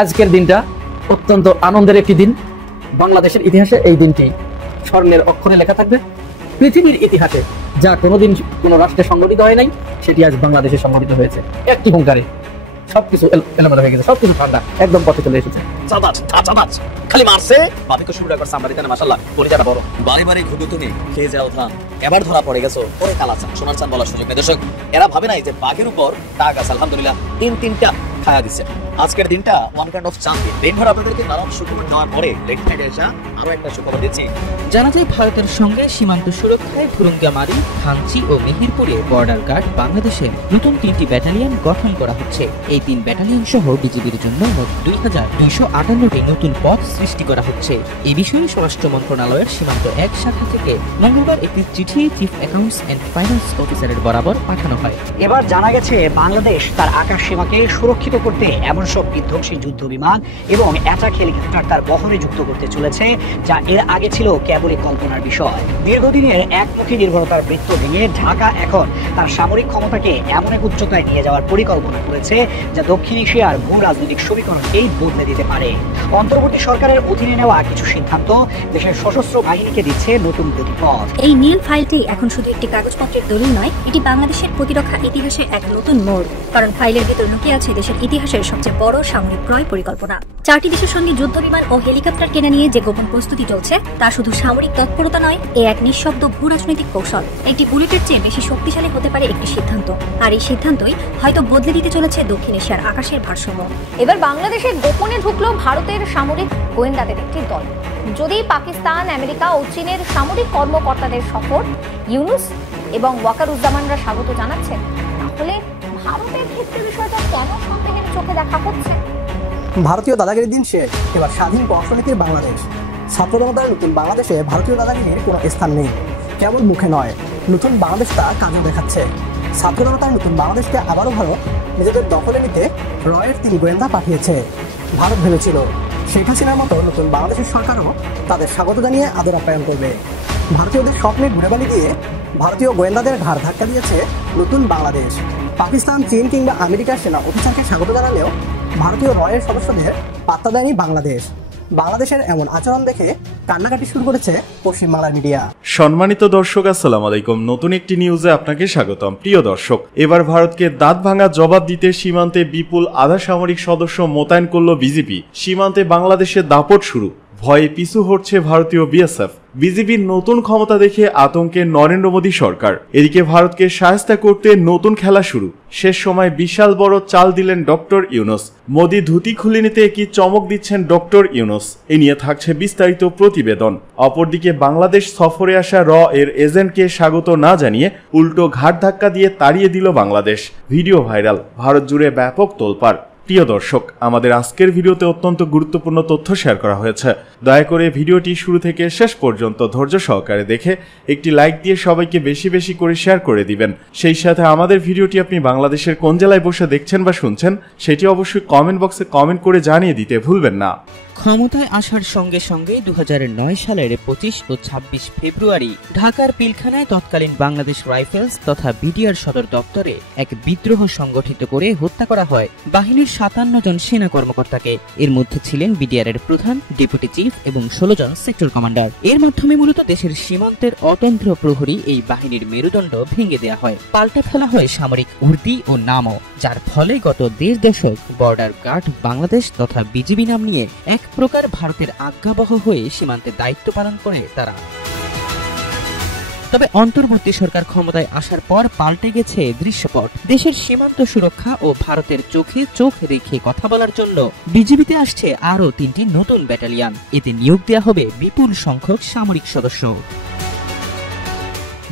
আজকের দিনটা অত্যন্ত আনন্দের একটি দিন। বাংলাদেশের ইতিহাসে এই দিনটি স্বর্ণের অক্ষরে লেখা থাকবে। পৃথিবীর ইতিহাসে যা কোনোদিন কোনো রাষ্ট্রে সংগঠিত হয় নাই, সেটি আজ বাংলাদেশে সংগঠিত হয়েছে। একটি হুঙ্কারে সবকিছু এলোমেলো হয়ে গেছে, সবকিছু ঠান্ডা একদম পথে চলে এসেছে। খালি মারছে বাপিকে শুরু করে সামবাদিতে না, মাশাআল্লাহ পরিচাটা বড়। বারে বারে ঘুঘু তুমি খেয়ে যাও ধান, এবার ধরা পড়ে গেছো পরে কালা চান সোনার চান বলার সুযোগ নেই। দর্শক, এরা ভাবে নাই যে বাঘের উপর টাক আছে। আলহামদুলিল্লাহ তিনটা খায়া দিচ্ছে। আজকের দিনটা ওয়ান কাইন্ড অফ চাঁদ। দিনভর আপনাদেরকে নানান সুখবর দেওয়ার পরে লেট সাইডে এসে আরো একটা সুখবর দিচ্ছি। জানা যায় ভারতের সঙ্গে সীমান্ত সুরক্ষায় ভুরুঙ্গামারী, থানচি ও মেহেরপুরে বর্ডার গার্ড বাংলাদেশের নতুন 3টি ব্যাটালিয়ন গঠন করা হচ্ছে। এই 3 ব্যাটালিয়ন সহ বিজিবির জন্য মোট 2258টি নতুন পদ সৃষ্টি করা হচ্ছে। এই বিষয়ে স্বরাষ্ট্র মন্ত্রণালয়ের সীমান্ত 1 শাখা থেকে মঙ্গলবার একটি চিঠি চিফ অ্যাকাউন্টস এন্ড ফাইন্যান্স অফিসারের বরাবর পাঠানো হয়। এবার জানা গেছে বাংলাদেশ তার আকাশ সীমাকে সুরক্ষিত করতে এমন সব বিধ্বংসী যুদ্ধ বিমান এবং অ্যাটাক হেলিকপ্টার তার বহরে যুক্ত করতে চলেছে, যা এর আগে ছিল কেবলই কল্পনার বিষয়। দীর্ঘদিনের একমুখী নির্ভরতার বৃত্ত ভেঙে ঢাকা এখন তার সামরিক ক্ষমতাকে এমন এক উচ্চতায় নিয়ে যাওয়ার পরিকল্পনা করেছে, যা দক্ষিণ এশিয়ার ভূ রাজনৈতিক সমীকরণকেই বদলে দিতে পারে। অন্তর্বর্তী সরকারের অধীনে নেওয়া কিছু সিদ্ধান্ত দেশের সশস্ত্র বাহিনীকে দিচ্ছে নতুন গতিপথ। এই নীল ফাইলটি এখন শুধু একটি কাগজপত্রের দলিল নয়, এটি বাংলাদেশের প্রতিরক্ষা ইতিহাসে এক নতুন মোড়। কারণ ফাইলের ভিতর লুকিয়ে আছে দেশের ইতিহাসের সবচেয়ে বড় সামরিক ক্রয় পরিকল্পনা। 4টি দেশের সঙ্গে যুদ্ধ বিমান ও হেলিকপ্টার কেনা নিয়ে যে গোপন প্রস্তুতি চলছে, তা শুধু সামরিক তৎপরতা নয়, এ এক নিঃশব্দ ভূ রাজনৈতিক কৌশল। একটি বুলেটের চেয়ে বেশি শক্তিশালী হতে পারে একটি সিদ্ধান্ত, আর এই সিদ্ধান্তই হয়তো বদলে দিতে চলেছে দক্ষিণ এশিয়ার আকাশের ভারসাম্য। এবার বাংলাদেশে গোপনে ঢুকলো ভারতের সামরিক গোয়েন্দাদের একটি দল। যদি পাকিস্তান, আমেরিকা ও চীনের সামরিক কর্মকর্তাদের সফর ইউনুস এবং ওয়াকারুজ্জামানরা স্বাগত জানাচ্ছেন, তাহলে ভারতের ক্ষেত্রে বিষয়টা কেন সন্দেহের চোখে দেখা হচ্ছে? ভারতীয় দাদাগিরির দিন শেষ, এবার স্বাধীন অর্থনীতির বাংলাদেশ। ছাত্র জনতার নতুন বাংলাদেশে ভারতীয় দাদাগিরির কোনো স্থান নেই। কেবল মুখে নয়, নতুন বাংলাদেশটা কাজও দেখাচ্ছে। ছাত্র জনতার নতুন বাংলাদেশকে আবারও ভারত নিজেদের দখলে নিতে রয়ের 3 গোয়েন্দা পাঠিয়েছে। ভারত ভেবেছিল শেখ হাসিনার মতো নতুন বাংলাদেশের সরকারও তাদের স্বাগত জানিয়ে আদর আপ্যায়ন করবে। ভারতীয়দের স্বপ্নে ঘুরেবালি দিয়ে ভারতীয় গোয়েন্দাদের ঘাড় ধাক্কা দিয়েছে নতুন বাংলাদেশ। পাকিস্তান, চীন কিংবা আমেরিকার সেনা অফিসারকে স্বাগত জানালেও ভারতীয় রয়ের সদস্যদের পাত্তা দেয়নি বাংলাদেশ। বাংলাদেশের এমন আচরণ দেখে কান্নাকাটি শুরু করেছে পশ্চিমবাংলার মিডিয়া। সম্মানিত দর্শক, আসসালামু আলাইকুম। নতুন একটি নিউজে আপনাকে স্বাগতম। প্রিয় দর্শক, এবার ভারতকে দাঁত ভাঙা জবাব দিতে সীমান্তে বিপুল আধা সামরিক সদস্য মোতায়েন করল বিজেপি। সীমান্তে বাংলাদেশের দাপট শুরু, ভয়ে পিছু হটছে ভারতীয় বিএসএফ। বিজেপির নতুন ক্ষমতা দেখে আতঙ্কে নরেন্দ্র মোদী সরকার। এদিকে ভারতকে শায়েস্তা করতে নতুন খেলা শুরু। শেষ সময় বিশাল বড় চাল দিলেন ডক্টর ইউনুস। মোদী ধুতি খুলে নিতে কি চমক দিচ্ছেন ডক্টর ইউনুস, এ নিয়ে থাকছে বিস্তারিত প্রতিবেদন। অপরদিকে বাংলাদেশ সফরে আসা এর এজেন্টকে স্বাগত না জানিয়ে উল্টো ঘাট ধাক্কা দিয়ে তাড়িয়ে দিল বাংলাদেশ। ভিডিও ভাইরাল, ভারত জুড়ে ব্যাপক তোলপাড়। প্রিয় দর্শক, আমাদের আজকের ভিডিওতে অত্যন্ত গুরুত্বপূর্ণ তথ্য শেয়ার করা হয়েছে। দয়া করে ভিডিওটি শুরু থেকে শেষ পর্যন্ত ধৈর্য সহকারে দেখে একটি লাইক দিয়ে সবাইকে বেশি বেশি করে শেয়ার করে দিবেন। সেই সাথে আমাদের ভিডিওটি আপনি বাংলাদেশের কোন জেলায় বসে দেখছেন বা শুনছেন, সেটি অবশ্যই কমেন্ট বক্সে কমেন্ট করে জানিয়ে দিতে ভুলবেন না। ক্ষমতায় আসার সঙ্গে সঙ্গে 2009 সালের 25 ও 26 ফেব্রুয়ারি ঢাকার পিলখানায় তৎকালীন বাংলাদেশ রাইফেলস তথা বিডিআর সদর দপ্তরে এক বিদ্রোহ সংগঠিত করে হত্যা করা হয় বাহিনীর 57 জন সেনা কর্মকর্তাকে। এর মধ্যে ছিলেন বিডিআর এর প্রধান, ডেপুটি চিফ এবং 16 জন সেক্টর কমান্ডার। এর মাধ্যমে মূলত দেশের সীমান্তের অতন্ত্র প্রহরী এই বাহিনীর মেরুদণ্ড ভেঙে দেওয়া হয়। পাল্টা ফেলা হয় সামরিক উর্দি ও নামও, যার ফলে গত 1.5 দশক বর্ডার গার্ড বাংলাদেশ তথা বিজিবি নাম নিয়ে এক প্রকার ভারতের আজ্ঞাবহ হয়ে সীমান্তে দায়িত্ব পালন করে তারা। তবে অন্তর্বর্তী সরকার ক্ষমতায় আসার পর পাল্টে গেছে দৃশ্যপট। দেশের সীমান্ত সুরক্ষা ও ভারতের চোখে চোখ রেখে কথা বলার জন্য বিজিবিতে আসছে আরও 3টি নতুন ব্যাটালিয়ন। এতে নিয়োগ দেওয়া হবে বিপুল সংখ্যক সামরিক সদস্য।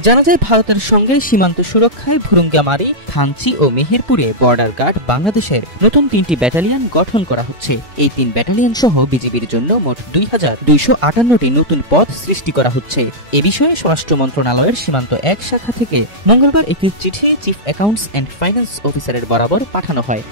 জানা যায় ভারতের সঙ্গে সীমান্ত সুরক্ষায় ভুরুঙ্গামারী, থানচি ও মেহেরপুরে বর্ডার গার্ড বাংলাদেশের নতুন 3টি ব্যাটালিয়ন গঠন করা হচ্ছে। এই 3 ব্যাটালিয়ন সহ বিজিবির জন্য মোট 2258টি নতুন পদ সৃষ্টি করা হচ্ছে। এ বিষয়ে স্বরাষ্ট্র মন্ত্রণালয়ের সীমান্ত 1 শাখা থেকে মঙ্গলবার একটি চিঠি চিফ অ্যাকাউন্টস এন্ড ফাইন্যান্স অফিসারের বরাবর পাঠানো হয়।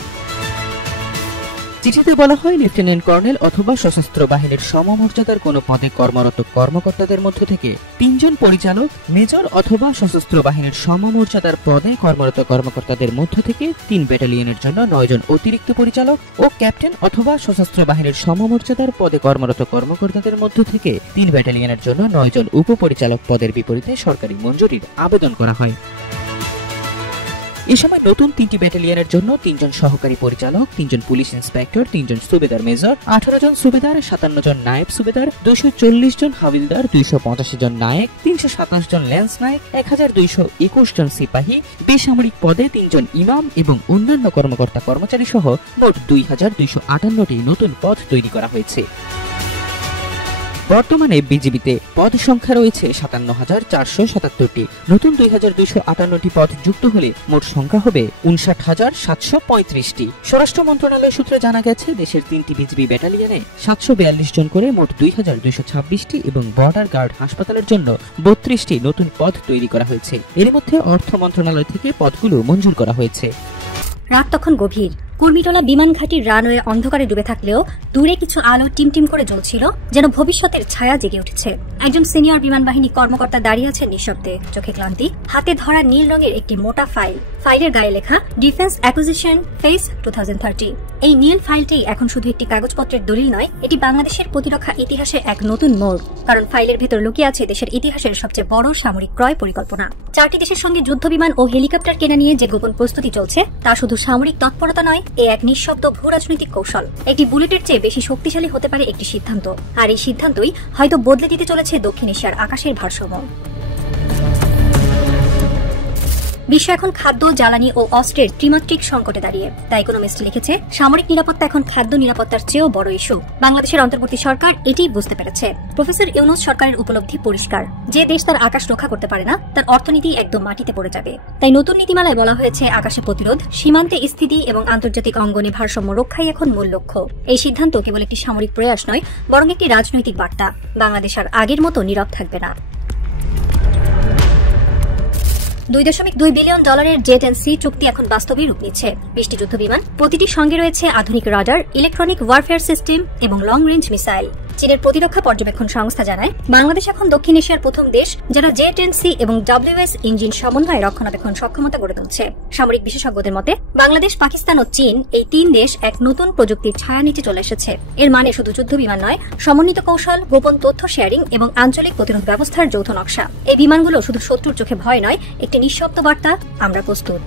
চিঠিতে বলা হয় লেফটেন্যান্ট কর্নেল অথবা সশস্ত্র বাহিনীর সমমর্যাদার কোনো পদে কর্মরত কর্মকর্তাদের মধ্য থেকে 3 জন পরিচালক, মেজর অথবা সশস্ত্র বাহিনীর সমমর্যাদার পদে কর্মরত কর্মকর্তাদের মধ্য থেকে 3 ব্যাটালিয়নের জন্য 9 জন অতিরিক্ত পরিচালক ও ক্যাপ্টেন অথবা সশস্ত্র বাহিনীর সমমর্যাদার পদে কর্মরত কর্মকর্তাদের মধ্য থেকে 3 ব্যাটালিয়নের জন্য 9 জন উপপরিচালক পদের বিপরীতে সরকারি মঞ্জুরির আবেদন করা হয়। এ সময় নতুন 3টি ব্যাটালিয়নের জন্য 3 জন সহকারী পরিচালক, 3 জন পুলিশ ইন্সপেক্টর, 3 জন সুবেদার মেজর, 18 জন সুবেদার, 57 জন নায়েব সুবেদার, 240 জন হাবিলদার, 285 জন নায়েক, 327 জন ল্যান্স নায়েক, 1221 জন সিপাহী, বেসামরিক পদে 3 জন ইমাম এবং অন্যান্য কর্মকর্তা কর্মচারী সহ মোট 2258টি নতুন পদ তৈরি করা হয়েছে। বর্তমানে বিজিবিতে পদ সংখ্যা রয়েছে 57,477টি। নতুন 2258টি পদ যুক্ত হলে মোট সংখ্যা হবে 59,735টি। স্বরাষ্ট্র মন্ত্রণালয় সূত্রে জানা গেছে দেশের 3টি বিজিবি ব্যাটালিয়নে 742 জন করে মোট 2226টি এবং বর্ডার গার্ড হাসপাতালের জন্য 32টি নতুন পদ তৈরি করা হয়েছে। এর মধ্যে অর্থ মন্ত্রণালয় থেকে পদগুলো মঞ্জুর করা হয়েছে। রাত তখন গভীর। কুর্মিটোলা বিমান ঘাঁটির রানওয়ে অন্ধকারে ডুবে থাকলেও দূরে কিছু আলো টিমটিম করে জ্বলছিল, যেন ভবিষ্যতের ছায়া জেগে উঠেছে। একজন সিনিয়র বিমান বাহিনী কর্মকর্তা দাঁড়িয়ে আছেন নিঃশব্দে, চোখে ক্লান্তি, হাতে ধরা নীল রঙের একটি মোটা ফাইল। ফাইলের গায়ে লেখা ডিফেন্স অ্যাকুইজিশন ফেজ 2030। এই নীল ফাইলটি এখন শুধু একটি কাগজপত্রের দলিল নয়, এটি বাংলাদেশের প্রতিরক্ষা ইতিহাসে এক নতুন মোড়। কারণ ফাইলের ভেতর লুকিয়ে আছে দেশের ইতিহাসের সবচেয়ে বড় সামরিক ক্রয় পরিকল্পনা। 4টি দেশের সঙ্গে যুদ্ধ বিমান ও হেলিকপ্টার কেনা নিয়ে যে গোপন প্রস্তুতি চলছে তা শুধু সামরিক তৎপরতা নয়, এ এক নিঃশব্দ ভূ রাজনৈতিক কৌশল। একটি বুলেটের চেয়ে বেশি শক্তিশালী হতে পারে একটি সিদ্ধান্ত, আর এই সিদ্ধান্তই হয়তো বদলে দিতে চলেছে দক্ষিণ এশিয়ার আকাশের ভারসাম্য। বিশ্ব এখন খাদ্য, জ্বালানি ও অস্ত্রের ত্রিমাত্রিক সংকটে দাঁড়িয়ে। দ্য ইকোনমিস্ট লিখেছে, সামরিক নিরাপত্তা এখন খাদ্য নিরাপত্তার চেয়েও বড় ইস্যু। বাংলাদেশের অন্তর্বর্তী সরকার এটি বুঝতে পেরেছে। প্রফেসর ইউনূস সরকারের উপলব্ধি পরিষ্কার, যে দেশ তার আকাশ রক্ষা করতে পারে না, তার অর্থনীতি একদম মাটিতে পড়ে যাবে। তাই নতুন নীতিমালায় বলা হয়েছে, আকাশে প্রতিরোধ, সীমান্তে স্থিতি এবং আন্তর্জাতিক অঙ্গনে ভারসাম্য রক্ষাই এখন মূল লক্ষ্য। এই সিদ্ধান্ত কেবল একটি সামরিক প্রয়াস নয়, বরং একটি রাজনৈতিক বার্তা। বাংলাদেশ আর আগের মতো নীরব থাকবে না। $2.2 বিলিয়ন JET&C চুক্তি এখন বাস্তবে রূপ নিচ্ছে। 20টি যুদ্ধ বিমান, প্রতিটির সঙ্গে রয়েছে আধুনিক রাডার, ইলেকট্রনিক ওয়ারফেয়ার সিস্টেম এবং লং রেঞ্জ মিসাইল। চীনের প্রতিরক্ষা পর্যবেক্ষণ সংস্থা জানায়, বাংলাদেশ এখন দক্ষিণ এশিয়ার প্রথম দেশ যারা JET&C এবং WS ইঞ্জিন সমন্বয়ে রক্ষণাবেক্ষণ সক্ষমতা গড়ে তুলছে। সামরিক বিশেষজ্ঞদের মতে, বাংলাদেশ, পাকিস্তান ও চীন, এই 3 দেশ এক নতুন প্রযুক্তির ছায়া নিচে চলে এসেছে। এর মানে শুধু যুদ্ধ বিমান নয়, সমন্বিত কৌশল, গোপন তথ্য শেয়ারিং এবং আঞ্চলিক প্রতিরোধ ব্যবস্থার যৌথ নকশা। এই বিমানগুলো শুধু শত্রুর চোখে ভয় নয়, একটি নিঃশব্দ বার্তা, আমরা প্রস্তুত।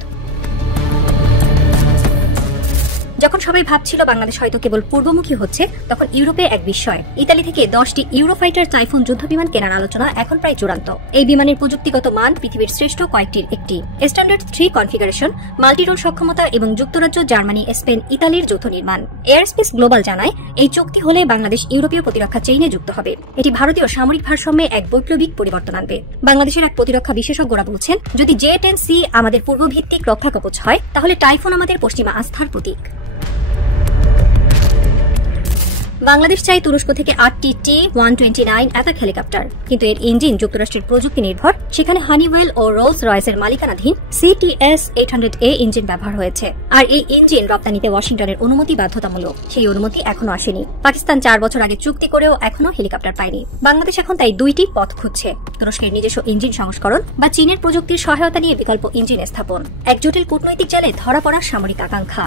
যখন সবাই ভাবছিল বাংলাদেশ হয়তো কেবল পূর্বমুখী হচ্ছে, তখন ইউরোপে এক বিস্ময়। ইতালি থেকে 10টি ইউরোফাইটার টাইফুন যুদ্ধ বিমান কেনার আলোচনা এখন প্রায় চূড়ান্ত। এই বিমানের প্রযুক্তিগত মান পৃথিবীর শ্রেষ্ঠ কয়েকটির একটি। স্ট্যান্ডার্ড 3 কনফিগারেশন, মাল্টিরোল সক্ষমতা এবং যুক্তরাজ্য, জার্মানি, স্পেন, ইতালির যৌথ নির্মাণ। এয়ারস্পেস গ্লোবাল জানায়, এই চুক্তি হলে বাংলাদেশ ইউরোপীয় প্রতিরক্ষা চেইনে যুক্ত হবে। এটি ভারতীয় সামরিক ভারসাম্যে এক বৈপ্লবিক পরিবর্তন আনবে। বাংলাদেশের এক প্রতিরক্ষা বিশেষজ্ঞরা বলছেন, যদি JET&C আমাদের পূর্বভিত্তিক রক্ষা কবচ হয়, তাহলে টাইফুন আমাদের পশ্চিমা আস্থার প্রতীক। বাংলাদেশ চাই তুরস্ক থেকে 8টি T-129 অ্যাটাক হেলিকপ্টার, কিন্তু এর ইঞ্জিন যুক্তরাষ্ট্রের প্রযুক্তি নির্ভর। সেখানে হানিওয়েল ও রোলস রয়েসের মালিকানাধীন CTS-800A ইঞ্জিন ব্যবহার হয়েছে। আর এই ইঞ্জিন রপ্তানিতে ওয়াশিংটনের অনুমতি বাধ্যতামূলক। সেই অনুমতি এখনো আসেনি। পাকিস্তান 4 বছর আগে চুক্তি করেও এখনো হেলিকপ্টার পায়নি। বাংলাদেশ এখন তাই 2টি পথ খুঁজছে, তুরস্কের নিজস্ব ইঞ্জিন সংস্করণ বা চীনের প্রযুক্তির সহায়তা নিয়ে বিকল্প ইঞ্জিন স্থাপন। এক জটিল কূটনৈতিক জালে ধরা পড়া সামরিক আকাঙ্ক্ষা।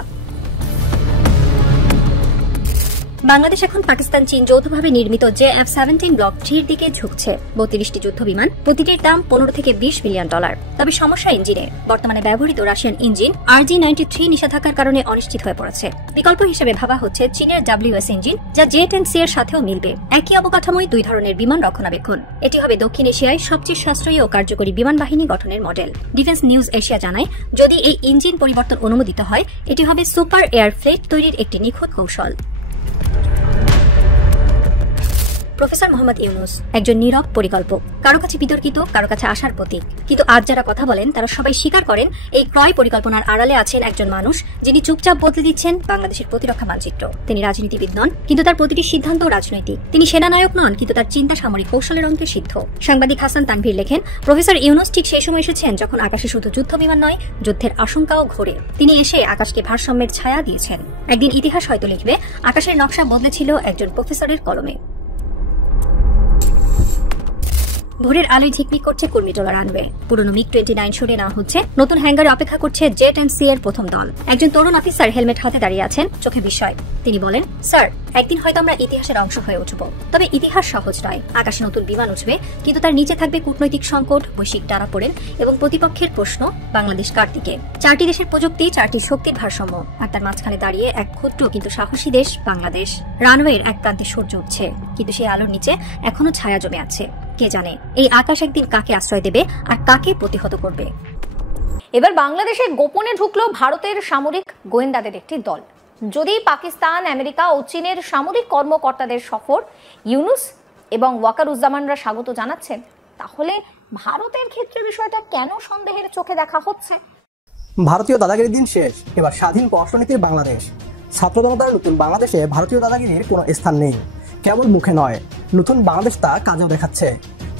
বাংলাদেশ এখন পাকিস্তান, চীন যৌথভাবে নির্মিত JF-17 ব্লক 3 এর দিকে ঝুঁকছে। 32টি যুদ্ধ বিমান, প্রতিটির দাম $15 থেকে $20 মিলিয়ন। তবে সমস্যা ইঞ্জিনে। বর্তমানে ব্যবহৃত রাশিয়ান ইঞ্জিন RG-93 নিষেধাজ্ঞার কারণে অনিশ্চিত হয়ে পড়েছে। বিকল্প হিসেবে ভাবা হচ্ছে চীনের WS ইঞ্জিন, যা JET&C এর সাথেও মিলবে। একই অবকাঠামোয় 2 ধরনের বিমান রক্ষণাবেক্ষণ। এটি হবে দক্ষিণ এশিয়ায় সবচেয়ে সাশ্রয়ী ও কার্যকরী বিমান বাহিনী গঠনের মডেল। ডিফেন্স নিউজ এশিয়া জানায়, যদি এই ইঞ্জিন পরিবর্তন অনুমোদিত হয়, এটি হবে সুপার এয়ার ফ্লেট তৈরির একটি নিখুঁত কৌশল। প্রফেসর মোহাম্মদ ইউনুস একজন নীরব পরিকল্পক, কারো কাছে বিতর্কিত, কারো কাছে আশার প্রতীক। কিন্তু আজ যারা কথা বলেন তারা সবাই স্বীকার করেন এই ক্রয় পরিকল্পনার আড়ালে আছেন একজন মানুষ যিনি চুপচাপ বদলে দিচ্ছেন বাংলাদেশের প্রতিরক্ষা মানচিত্র। তিনি রাজনীতিবিদ নন, কিন্তু তার প্রতিটি সিদ্ধান্ত রাজনৈতিক। তিনি সেনানায়ক নন, কিন্তু তার চিন্তা সামরিক কৌশলের অন্তে সিদ্ধ। সাংবাদিক হাসান তানভীর লেখেন, প্রফেসর ইউনুস ঠিক সেই সময় এসেছেন যখন আকাশে শুধু যুদ্ধ বিমান নয়, যুদ্ধের আশঙ্কাও ঘোরে। তিনি এসে আকাশকে ভারসাম্যের ছায়া দিয়েছেন। একদিন ইতিহাস হয়তো লিখবে আকাশের নকশা বদলেছিল একজন প্রফেসরের কলমে। ভোরের আলোয় ঝিকমিক করছে কুর্মিটোলা রানওয়ে। পুরনো MiG-29 সরিয়ে নেওয়া হচ্ছে, নতুন হ্যাঙ্গারে অপেক্ষা করছে জেট এন্ড সি এর প্রথম দল। একজন তরুণ অফিসার হেলমেট হাতে দাঁড়িয়ে আছেন, চোখে বিস্ময়। তিনি বলেন, স্যার, একদিন হয়তো আমরা ইতিহাসের অংশ হয়ে উঠব। তবে ইতিহাস সহজ নয়। আকাশে নতুন বিমান উঠবে, কিন্তু তার নিচে থাকবে কূটনৈতিক সংকট, বৈশ্বিক টানাপোড়েন এবং প্রতিপক্ষের প্রশ্ন বাংলাদেশ কার দিকে। 4টি দেশের প্রযুক্তি, 4টি শক্তির ভারসাম্য, আর তার মাঝখানে দাঁড়িয়ে এক ক্ষুদ্র কিন্তু সাহসী দেশ বাংলাদেশ। রানওয়ের এক প্রান্তে সূর্য উঠছে, কিন্তু সেই আলোর নিচে এখনো ছায়া জমে আছে। কে জানে এই আকাশ একদিন কাকে আশ্রয় দেবে আর কাকে প্রতিহত করবে। এবার বাংলাদেশে গোপনে ঢুকলো ভারতের সামরিক গোয়েন্দাদের একটি দল। যদি পাকিস্তান, আমেরিকা ও চীনের সামরিক কর্মকর্তাদের সফর ইউনুস এবং ওয়াকারুজ্জামানরা স্বাগত জানাচ্ছেন, তাহলে ভারতের ক্ষেত্রে বিষয়টা কেন সন্দেহের চোখে দেখা হচ্ছে? ভারতীয় দাদাগিরির দিন শেষ, এবার স্বাধীন পররাষ্ট্রনীতির বাংলাদেশ। ছাত্র জনতার নতুন বাংলাদেশে ভারতীয় দাদাগিরির কোনো স্থান নেই। কেবল মুখে নয়, নতুন বাংলাদেশ তা কাজেও দেখাচ্ছে।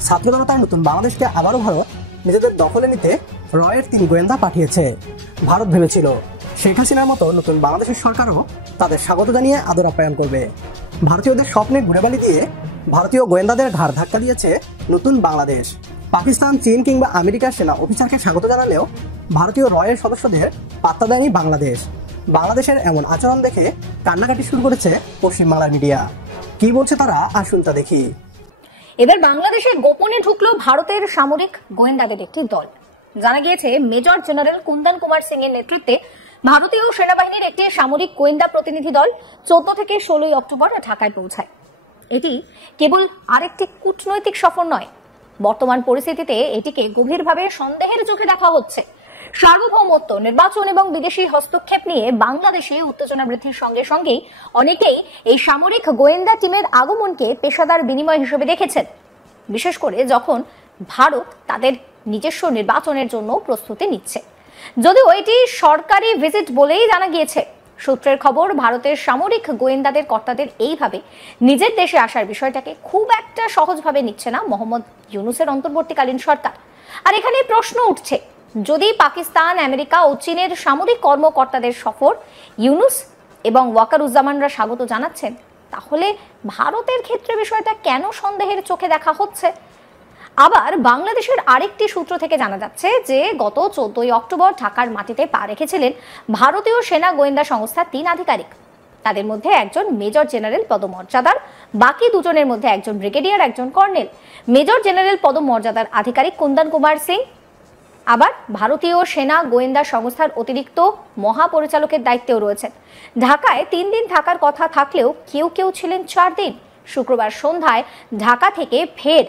ছাত্র জনতার নতুন বাংলাদেশকে আবারও ভারত নিজেদের দখলে নিতে রয়ের 3 গোয়েন্দা পাঠিয়েছে। ভারত ভেবেছিল শেখ হাসিনার মতো নতুন বাংলাদেশের সরকারও তাদের স্বাগত জানিয়ে আদর আপ্যায়ন করবে। ভারতীয়দের স্বপ্নে ঘুরেবালি দিয়ে ভারতীয় গোয়েন্দাদের ঘাড় ধাক্কা দিয়েছে নতুন বাংলাদেশ। পাকিস্তান, চীন কিংবা আমেরিকার সেনা অফিসারকে স্বাগত জানালেও ভারতীয় রয়ের সদস্যদের পাত্তা দেয়নি বাংলাদেশ। বাংলাদেশের এমন আচরণ দেখে কান্নাকাটি শুরু করেছে পশ্চিমবাংলার মিডিয়া। কি বলছে তারা, আসুন তা দেখি। এবার বাংলাদেশে গোপনে ঢুকলো ভারতের সামরিক গোয়েন্দাদের একটি দল। জানা গিয়েছে মেজর জেনারেল কুন্দন কুমার সিং এর নেতৃত্বে ভারতীয় সেনাবাহিনীর একটি সামরিক গোয়েন্দা প্রতিনিধি দল 14 থেকে 16 অক্টোবর ঢাকায় পৌঁছায়। এটি কেবল আরেকটি কূটনৈতিক সফর নয়, বর্তমান পরিস্থিতিতে এটিকে গভীরভাবে সন্দেহের চোখে দেখা হচ্ছে। সার্বভৌমত্ব, নির্বাচন এবং বিদেশি হস্তক্ষেপ নিয়ে বাংলাদেশে উত্তেজনা বৃদ্ধির সঙ্গে সঙ্গেই অনেকেই এই সামরিক গোয়েন্দা টিমের আগমনকে পেশাদার বিনিময় হিসেবে দেখেছেন, বিশেষ করে যখন ভারত তাদের নিজস্ব নির্বাচনের জন্য প্রস্তুতি নিচ্ছে। যদিও এটি সরকারি ভিজিট বলেই জানা গিয়েছে। সূত্রের খবর, ভারতের সামরিক গোয়েন্দাদের কর্তাদের এইভাবে নিজের দেশে আসার বিষয়টাকে খুব একটা সহজভাবে নিচ্ছে না মোহাম্মদ ইউনুসের অন্তর্বর্তীকালীন সরকার। আর এখানে প্রশ্ন উঠছে, যদি পাকিস্তান, আমেরিকা ও চীনের সামরিক কর্মকর্তাদের সফর ইউনুস এবং ওয়াকারুজ্জামানরা স্বাগত জানাচ্ছেন, তাহলে ভারতের ক্ষেত্রে বিষয়টা কেন সন্দেহের চোখে দেখা হচ্ছে? আবার বাংলাদেশের আরেকটি সূত্র থেকে জানা যাচ্ছে যে গত 14 অক্টোবর ঢাকার মাটিতে পা রেখেছিলেন ভারতীয় সেনা গোয়েন্দা সংস্থার 3 আধিকারিক। তাদের মধ্যে একজন মেজর জেনারেল পদমর্যাদার, বাকি দুজনের মধ্যে একজন ব্রিগেডিয়ার, একজন কর্নেল। মেজর জেনারেল পদমর্যাদার আধিকারিক কুন্দন কুমার সিং আবার ভারতীয় সেনা গোয়েন্দা সংস্থার অতিরিক্ত মহাপরিচালকের দায়িত্বেও রয়েছেন। ঢাকায় 3 দিন থাকার কথা থাকলেও কেউ কেউ ছিলেন 4 দিন। শুক্রবার সন্ধ্যায় ঢাকা থেকে ফের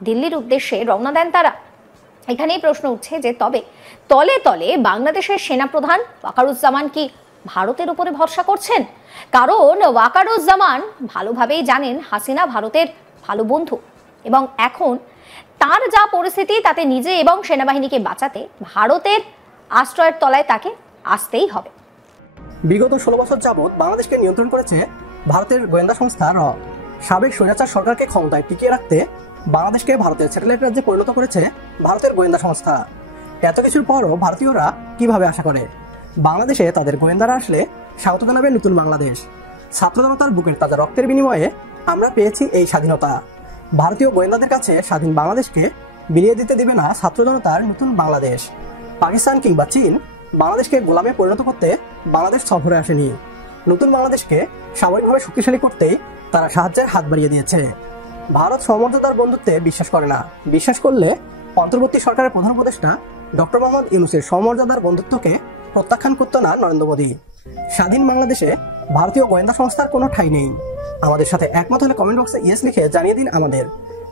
দিল্লির উদ্দেশ্যে রওনা দেন তারা। এখানেই প্রশ্ন উঠছে যে তবে তলে তলে বাংলাদেশের সেনাপ্রধান ওয়াকারুজ্জামান কি ভারতের উপরে ভরসা করছেন? কারণ ওয়াকারুজ্জামান ভালোভাবেই জানেন হাসিনা ভারতের ভালো বন্ধু, এবং এখন তার যা পরিস্থিতি তাতে নিজে এবং সেনাবাহিনীকে বাঁচাতে ভারতের আশ্রয়ের তলায় তাকে আসতেই হবে। বিগত 16 বছর যাবৎ বাংলাদেশকে নিয়ন্ত্রণ করেছে ভারতের গোয়েন্দা সংস্থা র। সাবেক স্বৈরাচার সরকারকে ক্ষমতায় টিকিয়ে রাখতে বাংলাদেশকে ভারতের স্যাটেলাইট রাজ্যে পরিণত করেছে ভারতের গোয়েন্দা সংস্থা। এত কিছুর পরও ভারতীয়রা কিভাবে আশা করে বাংলাদেশে তাদের গোয়েন্দারা আসলে স্বাগত জানাবে নতুন বাংলাদেশ? ছাত্র জনতার বুকের তাজা রক্তের বিনিময়ে আমরা পেয়েছি এই স্বাধীনতা। ভারতীয় গোয়েন্দাদের কাছে স্বাধীন বাংলাদেশকে বিলিয়ে দিতে দেবে না ছাত্র জনতার নতুন বাংলাদেশ। পাকিস্তান কিংবা চীন বাংলাদেশকে গোলামে পরিণত করতে বাংলাদেশ সফরে আসেনি। নতুন বাংলাদেশকে সামরিকভাবে শক্তিশালী করতেই তারা সাহায্যের হাত বাড়িয়ে দিয়েছে। ভারত সমমর্যাদার বন্ধুত্বে বিশ্বাস করে না। বিশ্বাস করলে অন্তর্বর্তী সরকারের প্রধান উপদেষ্টা ডক্টর মোহাম্মদ ইউনুসের সমমর্যাদার বন্ধুত্বকে প্রত্যাখ্যান করত না নরেন্দ্র মোদী। স্বাধীন বাংলাদেশে ভারতীয় গোয়েন্দা সংস্থার কোনো ঠাঁই নেই। আমাদের সাথে একমত হলে কমেন্ট বক্সে ইয়েস লিখে জানিয়ে দিন আমাদের।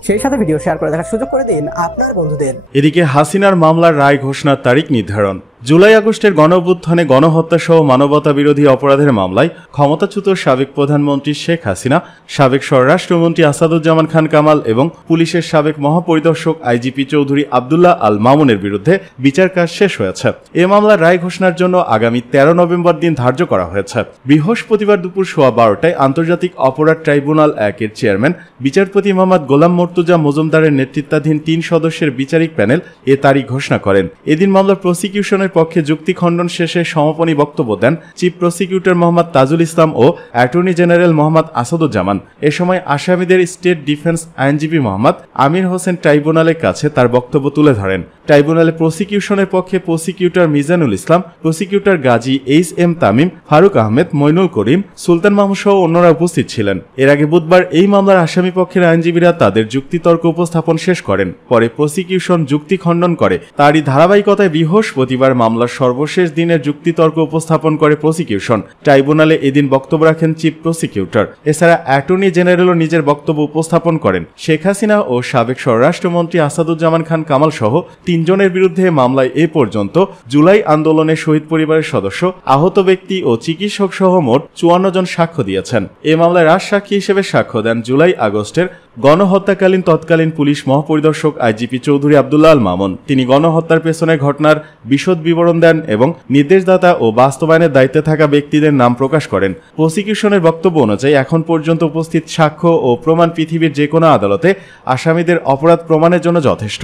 সেই সাথে ভিডিও শেয়ার করে দেখার সুযোগ করে দিন আপনার বন্ধুদের। এদিকে হাসিনার মামলার রায় ঘোষণার তারিখ নির্ধারণ। জুলাই আগস্টের গণঅভ্যুত্থানে গণহত্যা সহ মানবতা বিরোধী অপরাধের মামলায় ক্ষমতাচ্যুত সাবেক প্রধানমন্ত্রী শেখ হাসিনা, সাবেক স্বরাষ্ট্রমন্ত্রী আসাদুজ্জামান খান কামাল এবং পুলিশের সাবেক মহাপরিদর্শক আইজিপি চৌধুরী আব্দুল্লাহ আল মামুনের বিরুদ্ধে বিচার কাজ শেষ হয়েছে। এ মামলার রায় ঘোষণার জন্য আগামী 13 নভেম্বর দিন ধার্য করা হয়েছে। বৃহস্পতিবার দুপুর 12:15টায় আন্তর্জাতিক অপরাধ ট্রাইব্যুনাল 1-এর চেয়ারম্যান বিচারপতি মোহাম্মদ গোলাম মর্তুজা মজুমদারের নেতৃত্বাধীন 3 সদস্যের বিচারিক প্যানেল এ তারিখ ঘোষণা করেন। এদিন মামলার প্রসিকিউশনের পক্ষে যুক্তি খণ্ডন শেষে সমাপনী বক্তব্য দেন চিফ প্রসিকিউটর মোহাম্মদ তাজুল ইসলাম ও অ্যাটর্নি জেনারেল মোহাম্মদ আসাদুজ্জামান। এ সময় আসামিদের স্টেট ডিফেন্স আইনজীবী মোহাম্মদ আমির হোসেন ট্রাইব্যুনালের কাছে তার বক্তব্য তুলে ধরেন। ট্রাইব্যুনালে প্রসিকিউশনের পক্ষে prosecutor Mizanul Islam, prosecutor Gazi HM. Tamim, Faruk Ahmed, Moinul করিম, সুলতান মাহমুদ সহ অন্যরা উপস্থিত ছিলেন। এর আগে বুধবার এই মামলার আসামি পক্ষের আইনজীবীরা তাদের যুক্তিতর্ক উপস্থাপন শেষ করেন। পরে প্রসিকিউশন যুক্তি খণ্ডন করে। তারই ধারাবাহিকতায় বৃহস্পতিবার মামলার সর্বশেষ দিনের যুক্তিতর্ক উপস্থাপন করে প্রসিকিউশন। ট্রাইব্যুনালে এদিন বক্তব্য রাখেন চিফ প্রসিকিউটর। এছাড়া অ্যাটর্নি জেনারেলও নিজের বক্তব্য উপস্থাপন করেন। শেখ হাসিনা ও সাবেক স্বরাষ্ট্রমন্ত্রী আসাদুজ্জামান খান কামাল সহ 3 জনের বিরুদ্ধে মামলায় এ পর্যন্ত জুলাই আন্দোলনে শহীদ পরিবারের সদস্য, আহত ব্যক্তি ও চিকিৎসক সহ মোট 54 জন সাক্ষ্য দিয়েছেন। এ মামলায় রাজসাক্ষী হিসেবে সাক্ষ্য দেন জুলাই আগস্টের গণহত্যাকালীন তৎকালীন পুলিশ মহাপরিদর্শক আইজিপি চৌধুরী আব্দুল্লাহ আল মামুন। তিনি গণহত্যার পেছনে ঘটনার বিশদ বিবরণ দেন এবং নির্দেশদাতা ও বাস্তবায়নের দায়িত্বে থাকা ব্যক্তিদের নাম প্রকাশ করেন। প্রসিকিউশনের বক্তব্য অনুযায়ী এখন পর্যন্ত উপস্থিত সাক্ষ্য ও প্রমাণ পৃথিবীর যে কোনো আদালতে আসামিদের অপরাধ প্রমাণের জন্য যথেষ্ট।